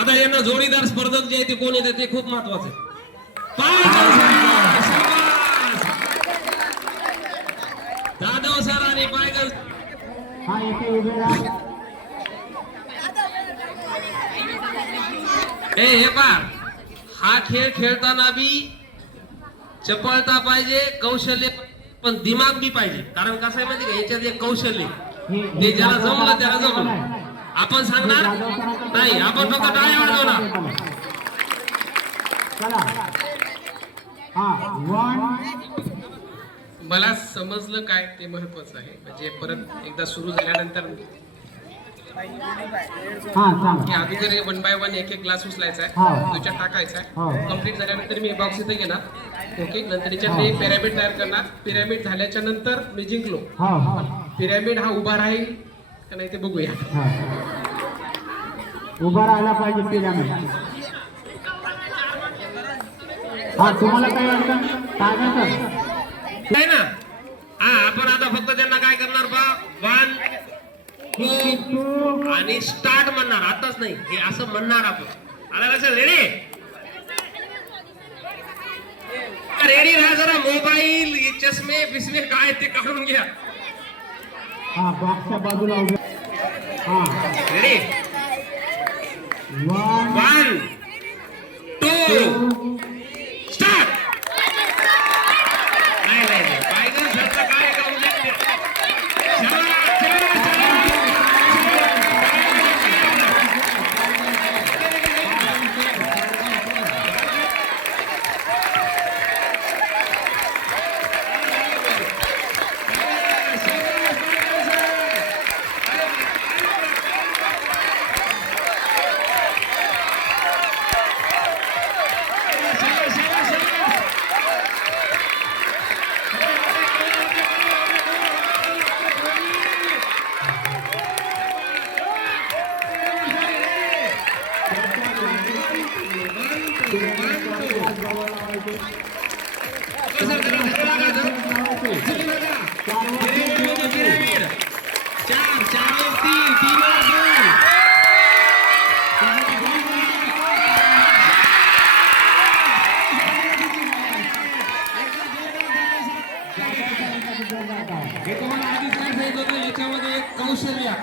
आता यांना जोडीदार स्पर्धक जे आहे ते कोण येते ते खूप महत्वाचं आहे. पायगल सर, शाबास. जाधव सर आणि पायगल हा ए हे पा हा खेळ खेळताना बी चपळता पाहिजे कौशल्य पण दिमाग बी पाहिजे. कारण कसं आहे माहिती का? याच्यात एक कौशल्य ते ज्याला जमलं त्याला जमलं. आपण सांगणार? नाही आपण फक्त टाळ्या वाजवणार. चला. हा वन मला समजलं काय ते महत्वाचं आहे. म्हणजे परत एकदा सुरू झाल्यानंतर हा की अगोदर वन बाय वन एक एक ग्लास उचलायचा आहे. हा. त्याच्यात टाकायचा हा. आहे कंप्लीट झाल्यानंतर मी बॉक्स इथे घेणार. ओके नंतर याच्यात मी पिरॅमिड तयार करणार. पिरॅमिड झाल्याच्यानंतर मी जिंकलो. हा हा. पिरॅमिड हा उभा राहील. का नाही ते बघूया. हा. उभा राहायला पाहिजे पिरामिड हा तुम्हाला काय वाटतं? काय ना. हा आपण आता फक्त त्यांना काय करणार बा? वन टू आणि स्टार्ट म्हणणार. आताच नाही हे असं म्हणणार आपण. आला लक्षात? रेडी रेडी राहा जरा. मोबाईल हे चष्मे बिस्मे काय ते काढून घ्या. हा बॉक्सच्या बाजूला उभे हा रेडी चार चार तीन तीन दोन हे तुम्हाला आधीच सांगायचं होतं याच्यामध्ये कौशल्य